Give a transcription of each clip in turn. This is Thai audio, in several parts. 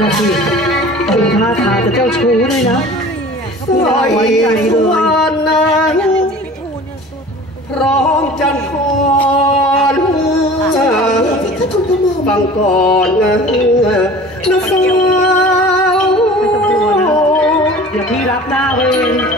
นะสิคุณท้าทายจะเจ้าชู้ด้วยนะปล่อยวันนั้นพร้อมจันทร์ฟังก่อนนะนะสาวอย่าพี่รับหน้าเวร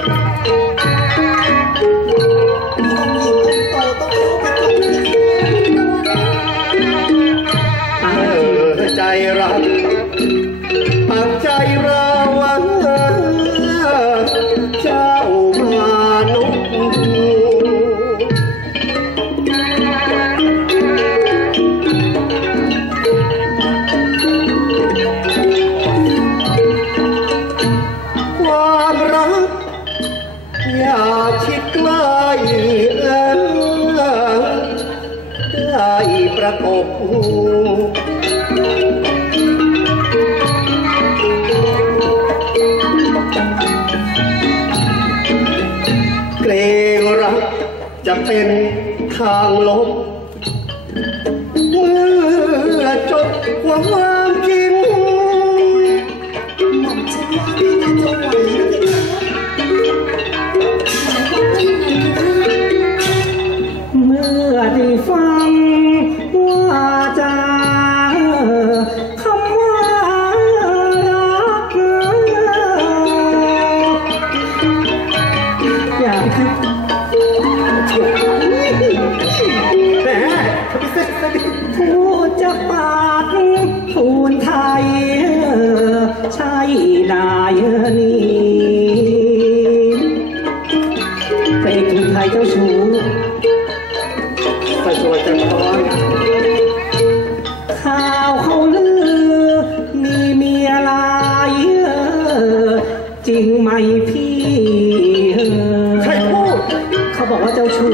ไปสวยจังตอนข่าวเขาลือ มีเมียลายเออจริงไหมพี่ ใครพูด เขาบอกว่าเจ้าชู้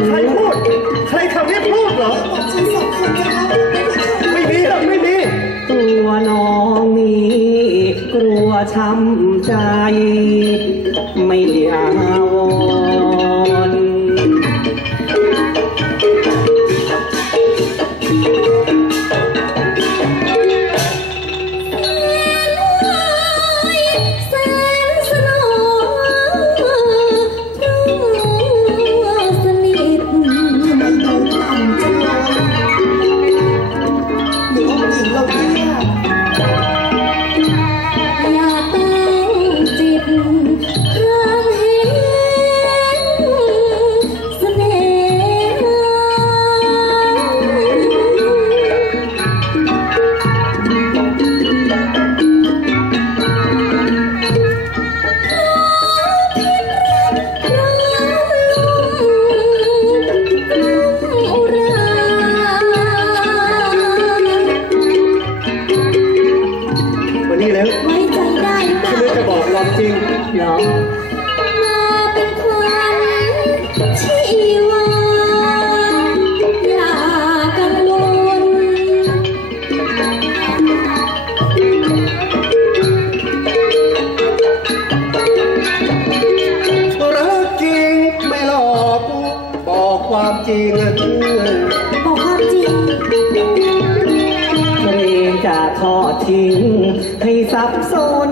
ให้สับสน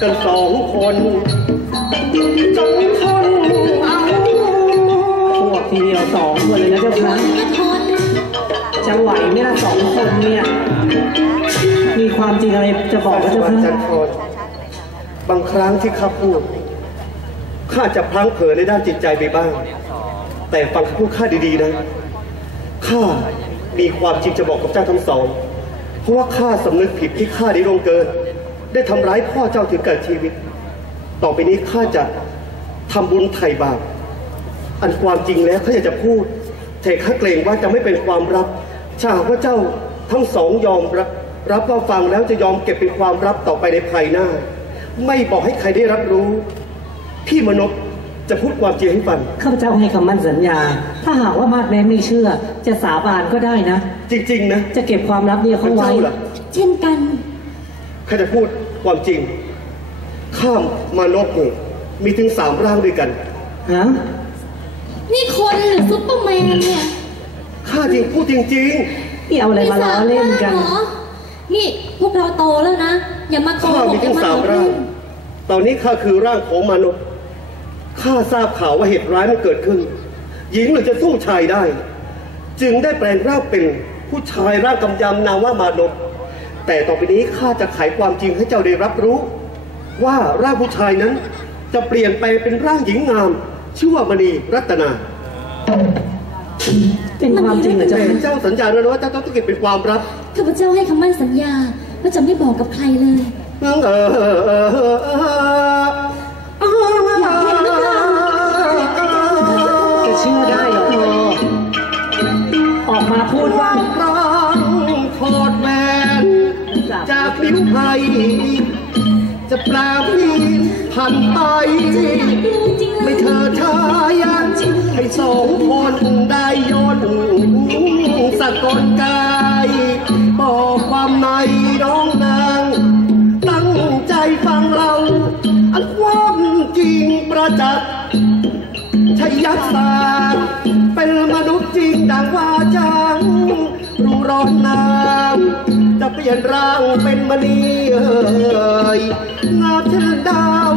กันสองคนจนทนเอาพวกทีเดียวสองคนเลยนะเจ้าคะจะไหวไหมล่ะสองคนเนี่ย มีความจริงอะไรจะบอกว่าเจ้าคะ บางครั้งที่ข้าพูดข้าจะพลั้งเผลอในด้านจิตใจไปบ้าง แต่ฟังคำพูดข้าดีๆนะข้ามีความจริงจะบอกกับเจ้าทั้งสอง เพราะว่าข้าสำนึกผิดที่ข้าได้ลงเกิน ได้ทำร้ายพ่อเจ้าถึงเกิดชีวิต ต่อไปนี้ข้าจะทำบุญไถ่บาปอันความจริงแล้วข้าอยากจะพูดแต่ข้าเกรงว่าจะไม่เป็นความรับถ้าหากว่าเจ้าทั้งสองยอมรับรับว่าฟังแล้วจะยอมเก็บเป็นความรับต่อไปในภายหน้า ไม่บอกให้ใครได้รับรู้ พี่มนพจะพูดความจริงให้ฟัง ข้าพเจ้าให้คำมั่นสัญญา ถ้าหากว่ามาดแม้ไม่เชื่อ จะสาบานก็ได้นะ จริง ๆ นะจะเก็บความลับนี้เขาไว้เจ้าล่ะเช่นกัน ข้าจะพูดความจริง ข้ามมานพเนี่ยมีถึงสามร่างด้วยกัน ฮะ นี่คนหรือซุปเปอร์แมนเนี่ยข้าจริงพูดจริง นี่เอาอะไรมาล้อเล่นกันไม่สามารถเหรอนี่พวกเราโตแล้วนะ อย่ามาๆโกข้าหมีกถึอย่างมาสามหลอกร่าเล่งน ตอนนี้ข้าคือร่างของมนุษย์ ข้าทราบข่าวว่าเหตุร้ายมันเกิดขึ้น หญิงหรือจะสู้ชายได้ จึงได้แปลงร่างเป็นผู้ชายร่างกำยำนามว่ามานพแต่ต่อไปนี้ข้าจะไขความจริงให้เจ้าได้รับรู้ ว่าร่างผู้ชายนั้นจะเปลี่ยนไปเป็นร่างหญิงงาม ชื่อว่ามณีรัตนาเป็นความจริงเหรอเจ้าแต่ค่ะเจ้าสัญญาแล้วนะว่าเจ้าต้องเก็บเป็นความลับข้าพเจ้าให้คำมั่นสัญญาว่าจะไม่บอกกับใครเลย เออเออเออเออเออเอจะเชื่อได้เหรอออกมาพูดว่าร่างโคตรแมนจากนิ้วไพรจะแปลเปลี่ยนไป ไม่เธอชายันให้สองคนได้ยนสะกดกายบอกความใน ฟังเรา อันความจริงประจักษ์ชยักษาเป็นมนุษย์จริงดังว่าจัง รู้ร้อนน้ำจะเปลี่ยนร่างเป็นมณีเอ่ยงามเชิญดาว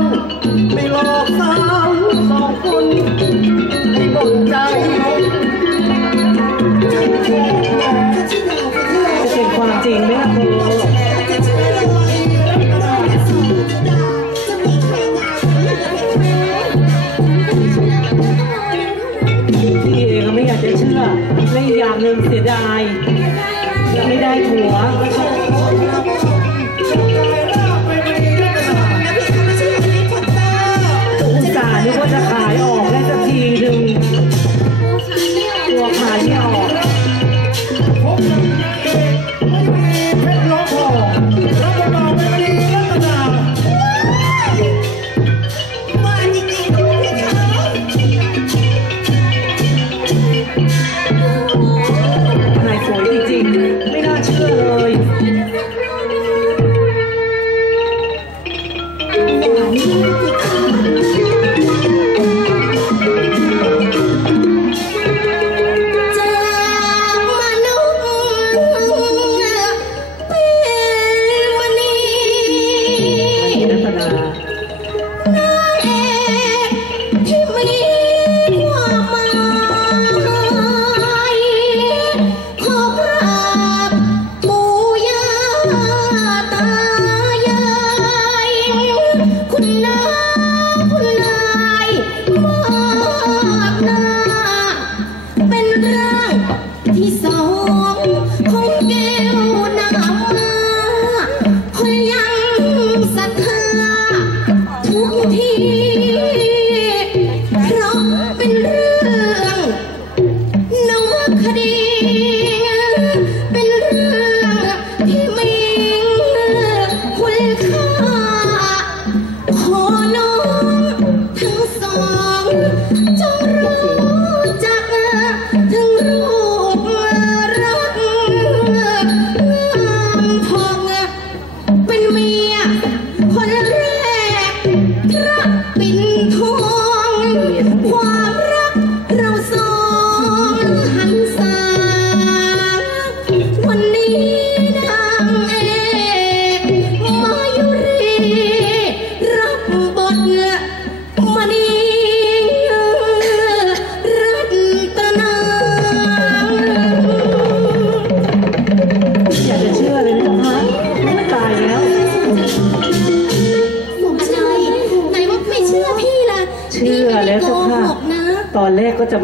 ไม่หลอกสาวสองคนให้หมดใจจะเป็นความจริงไหมล่ะเธ อีกอย่างหนึ่งเสียดายไม่ได้ผัว vendrá.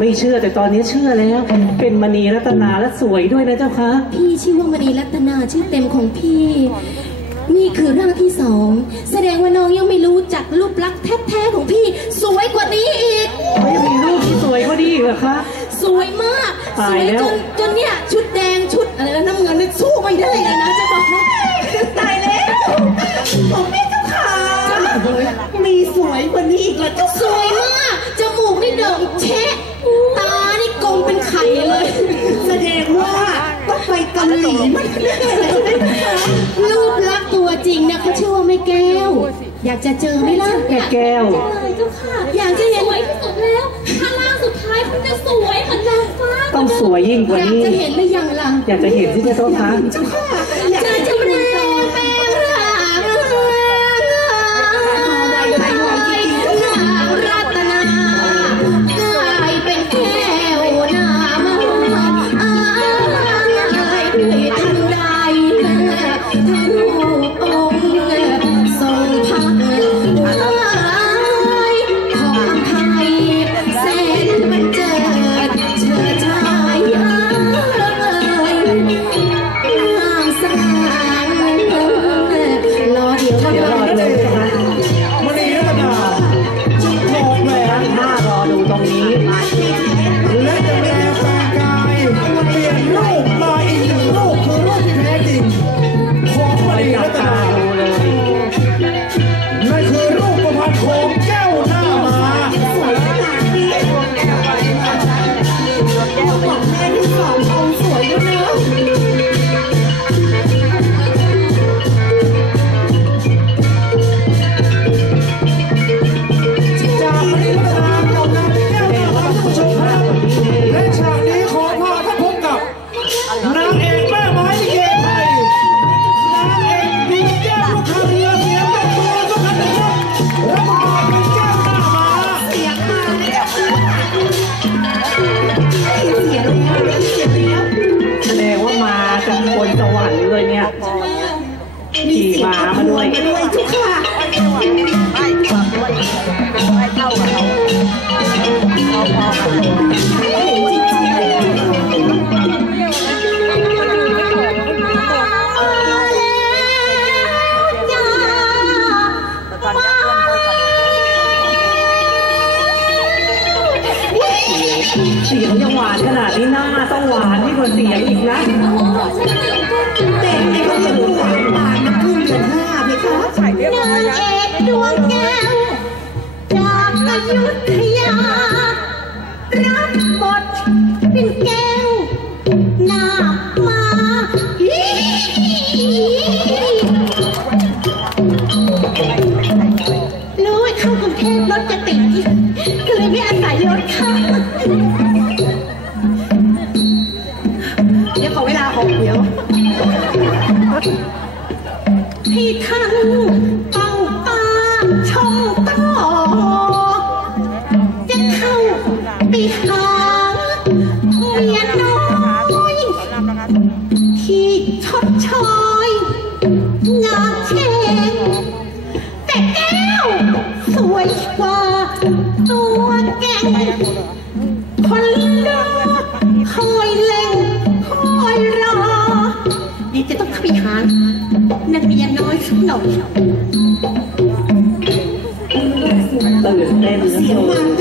ไม่เชื่อแต่ตอนนี้เชื่อแล้ว เป็นมณีรัตนาและสวยด้วยนะเจ้าคะ พี่ชื่อว่ามณีรัตนาชื่อเต็มของพี่ นี่คือร่างที่สอง แสดงว่าน้องยังไม่รู้จักรูปลักษณ์แท้ๆของพี่ สวยกว่านี้อีกเขายังมีรูปที่สวยกว่านี้อีกเหรอคะ สวยมาก สตายวยแล้ว จนจนเนี่ยชุดแดงชุดอะไรนะน้ำเงินนี่สู้ไม่ได้เลยนะจะบอกให้ตายแล้วผมไม่เจ้าขามีสวยกว่านี้อีกแล้วเจ้าสวยมาก จมูกนี่เดิมเชะ ข่เลย แสดงว่าต้องไปเกาหลีมันแน่เลยรูปลักษณ์ตัวจริงนะเขาชื่อว่าแม่แก้ว อยากจะเจอไหมล่ะแม่แก้ว เลยเจ้าค่ะอยากจะเห็น สวยที่สุดแล้วถ้าล่างสุดท้ายคงจะสวยเหมือนนางฟ้า ต้องสวยยิ่งกว่าอยากนี้ จะเห็นหรือยังล่ะอยากจะเห็นที่เจ้าคะเจ้าค่ะอยาก เรียนน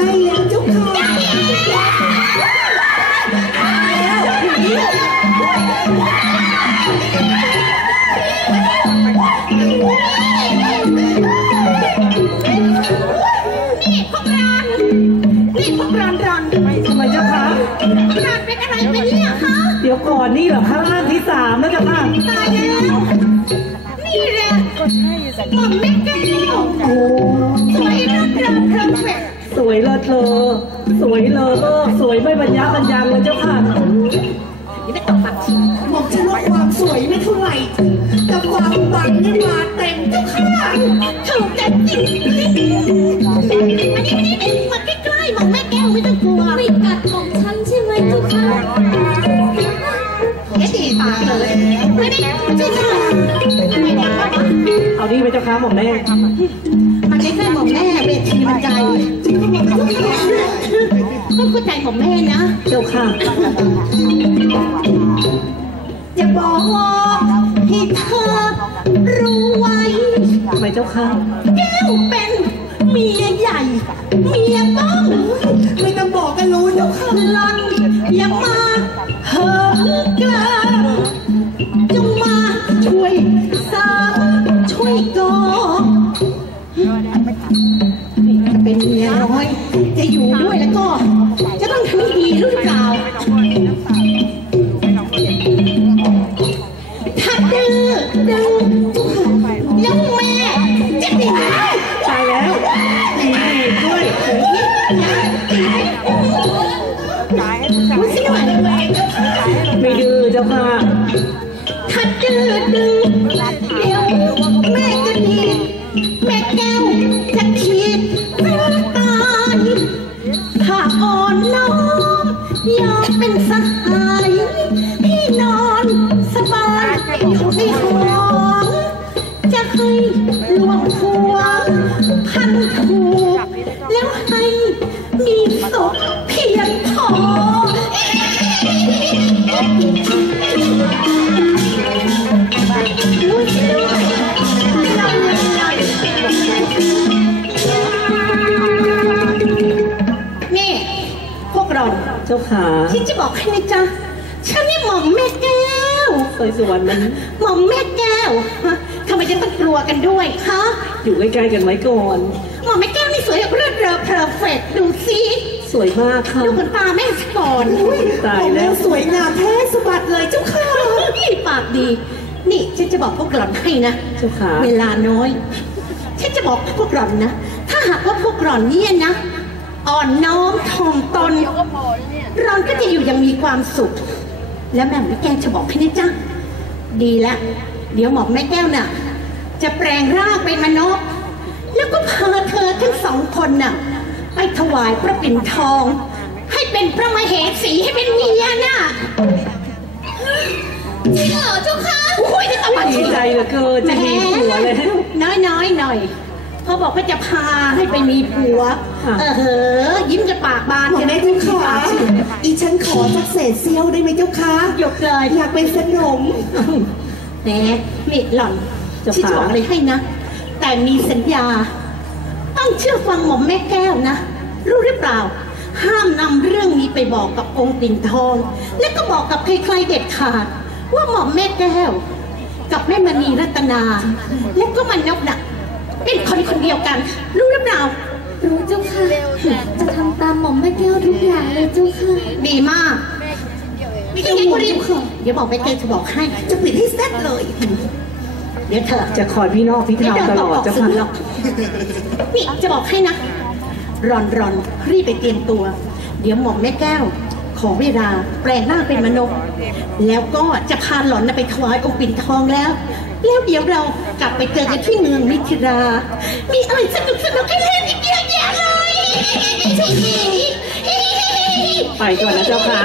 ้อ สวยรอนรอนเพอร์เฟกต์สวยเลิศเลอสวยเลอเลิศสวยไม่บรรยะบรรยังเลยเจ้าค่ะนี่ไม่ตกปากทีบอกฉันว่าความสวยไม่เท่าไหร่แต่ความบังนี่มาเต็มเจ้าค่ะถูกใจจริง หม่อมแม่มาใกล้ๆหมอมแม่เวทีมันใจก็เข้าใจของแม่นะเจ้าค่ะจะบอกให้เธอรู้ไว้ทำไมเจ้าค่ะแก้วเป็นเมียใหญ่ เมียบ้องไม่ต้องบอกกันรู้เจ้าค่ะหลอนอย่ามาเหิมเกลิม เราเจ้าค่ะที่จะบอกให้นะจ๊ะฉันนี่หม่อมแม่แก้วสวยสวนมันหม่อมแม่แก้วฮะทำไมจะต้องกลัวกันด้วยคะอยู่ใกล้ๆกันไว้ก่อน หม่อมแม่แก้วนี่สวยแบบเลือดเรือเพอร์เฟกดูสิสวยมากค่ะดูขนตาแม่สก่อนตายแล้วสวยงามแท้สะบัดเลยเจ้าค่ะนี่ปากดี นี่ฉันจะบอกพวกหล่อนให้นะเจ้าค่ะเวลาน้อย ฉันจะบอกพวกหล่อนนะ ถ้าหากว่าพวกหล่อนเนี่ยนะ อ่อนน้อมถ่อมตน หล่อนก็จะอยู่อยังมีความสุข แล้วแม่แม่แก้วจะบอกให้นะจ๊ะดีละเดี๋ยวหมอมแม่แก้วน่ะ จะแปลงร่างเป็นมนุษย์แล้วก็พาเธอทั้งสองคนน่ะ ไปถวายพระปิ่นทอง ให้เป็นพระมเหสีให้เป็นเมียน่ะจริงเหรอเจ้าคะโอ้ยจะตะวันดีใจเหลือเกินจะมีผัวแล้วน้อยน้อยๆหน่อยเขาบอกว่าจะพาให้ไปมีผัวค่ะเออเหอะยิ้มกันปากบานหม่อมแม่เจ้าค่ะ อีฉันขอสักเศษเสี้ยวได้ไหมเจ้าค่ะหยกเลยอยากเป็นสนมแหมมิดหล่อนเจ้าที่ค่ะจะบอกเลยให้นะ แต่มีสัญญา ต้องเชื่อฟังหม่อมแม่แก้วนะ รู้หรือเปล่า ห้ามนำเรื่องนี้ไปบอกกับองค์ปิ่นทอง และก็บอกกับใครๆเด็ดขาด ว่าหม่อมแม่แก้ว กับแม่มณีรัตนา และก็มันนกน่ะเป็นคนคนเดียวกัน รู้หรือเปล่า รู้เจ้าค่ะ จะทำตามหม่อมแม่แก้วทุกอย่างเลยเจ้าค่ะ ดีมากพี่ยังไงก็รีบเดี๋ยวบอกไปเกจะบอกให้ จะปิดให้แซ่บเลย เดี๋ยวเธอจะคอยพี่นอกพี่ไม่ทาวเดินตตลกอดออกเจ้าสื่ค่ะอหรอกนี่จะบอกให้นะ รอนรอนรีบไปเตรียมตัว เดี๋ยวหม่อมแม่แก้วขอเวลาแปลงหน้าเป็นมนุษย์ แล้วก็จะพาหล่อนน่ะไปถวายองค์ปิ่นทองแล้ว แล้วเดี๋ยวเรากลับไปเจอกันที่เมืองมิถิรา มีอะไรสนุกสนุกให้เล่นอีกเยอะแยะเลย ไปก่อนนะเจ้าค่ะ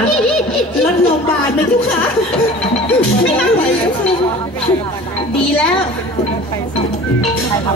รถโรงพาบาลนะเจ้าค่ะไม่น่าไหวแล้วค่ะดีแล้วไปเอา